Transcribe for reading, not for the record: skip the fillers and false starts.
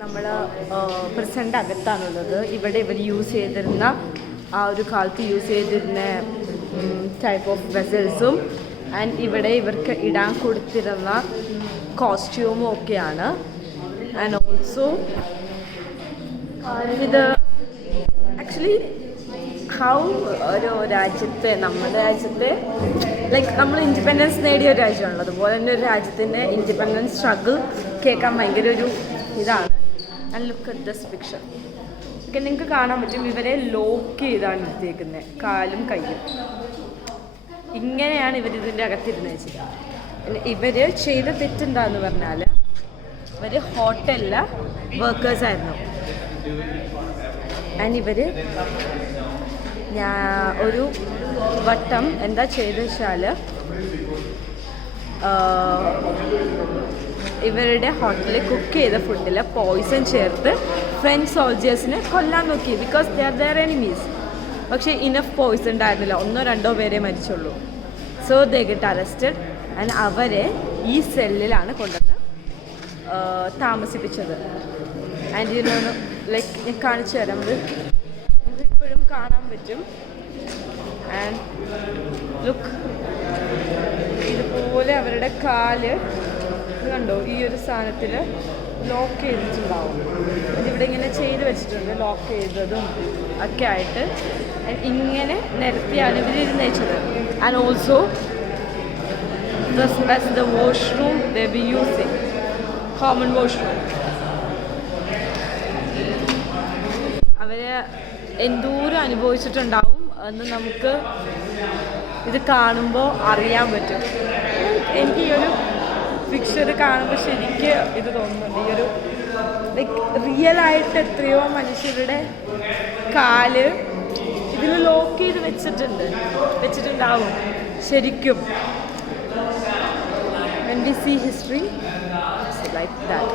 നമ്മൾ പ്രസൻ്റ് അകത്താണുള്ളത്. ഇവിടെ ഇവർ യൂസ് ചെയ്തിരുന്ന ആ ഒരു കാലത്ത് യൂസ് ചെയ്തിരുന്ന ടൈപ്പ് ഓഫ് വെസൽസും ആൻഡ് ഇവിടെ ഇവർക്ക് ഇടാൻ കൊടുത്തിരുന്ന കോസ്റ്റ്യൂമും ഒക്കെയാണ്. ആൻഡ് ഓൾസോ ഇത് ആക്ച്വലി ഹൗ ഒരു രാജ്യത്തെ നമ്മുടെ രാജ്യത്തെ ലൈക്ക് നമ്മൾ ഇൻഡിപെൻഡൻസ് നേടിയ ഒരു രാജ്യമാണല്ലോ, അതുപോലെ തന്നെ ഒരു രാജ്യത്തിൻ്റെ ഇൻഡിപെൻഡൻസ് സ്ട്രഗിൾ കേൾക്കാൻ ഭയങ്കര ഒരു ഇതാണ്. And look at this picture ഒക്കെ നിങ്ങൾക്ക് കാണാൻ പറ്റും. ഇവരെ ലോക്ക് ചെയ്താണ് എടുത്തേക്കുന്നത്, കാലും കയ്യും. ഇങ്ങനെയാണ് ഇവരിതിൻ്റെ അകത്തിരുന്ന് വെച്ചത്. ഇവർ ചെയ്ത തെറ്റെന്താന്ന് പറഞ്ഞാൽ ഇവർ ഹോട്ടലിലെ വർക്കേഴ്സായിരുന്നു. ആൻഡ് ഇവർ ഒരു വട്ടം എന്താ ചെയ്ത വെച്ചാൽ ഇവരുടെ ഹോട്ടലിൽ കുക്ക് ചെയ്ത ഫുഡിൽ പോയിസൺ ചേർത്ത് ഫ്രഞ്ച് സോൾജേഴ്സിനെ കൊല്ലാൻ നോക്കി. Because they are their enemies. പക്ഷേ ഇനഫ് പോയിസൺ ഉണ്ടായിരുന്നില്ല, 1-2 പേരെ മരിച്ചുള്ളൂ. So they get arrested and അവരെ ഈ സെല്ലിലാണ് കൊണ്ടുവന്ന് താമസിപ്പിച്ചത്. ആൻഡ് ഇതിനൊന്ന് ലൈക്ക് ഞാൻ കാണിച്ചു തരാം. നമുക്ക് ഇപ്പോഴും കാണാൻ പറ്റും. ആൻഡ് ലുക്ക്, ഇതുപോലെ അവരുടെ കാല് കണ്ടോ ഈ ഒരു സാധനത്തിൽ ലോക്ക് ചെയ്തിട്ടുണ്ടാവും. അതിവിടെ ഇങ്ങനെ ചെയ്ത് വെച്ചിട്ടുണ്ട്, ലോക്ക് ചെയ്തതും ഒക്കെ ആയിട്ട്. ഇങ്ങനെ നിരത്തിയാണ് ഇവരിരുന്ന് വെച്ചത്. And also the washroom they B using common washroom. അവര് എന്തോരം അനുഭവിച്ചിട്ടുണ്ടാവും എന്ന് നമുക്ക് ഇത് കാണുമ്പോൾ അറിയാൻ പറ്റും. എനിക്ക് ഈ ഒരു പിക്ചർ കാണുമ്പോൾ ശരിക്ക് ഇത് തോന്നുന്നുണ്ട്. ഈ ഒരു ലൈക്ക് റിയലായിട്ട് എത്രയോ മനുഷ്യരുടെ കാല് ഇതിൽ ലോക്ക് ചെയ്ത് വെച്ചിട്ടുണ്ടാവും ശരിക്കും. When we see history, it's like that.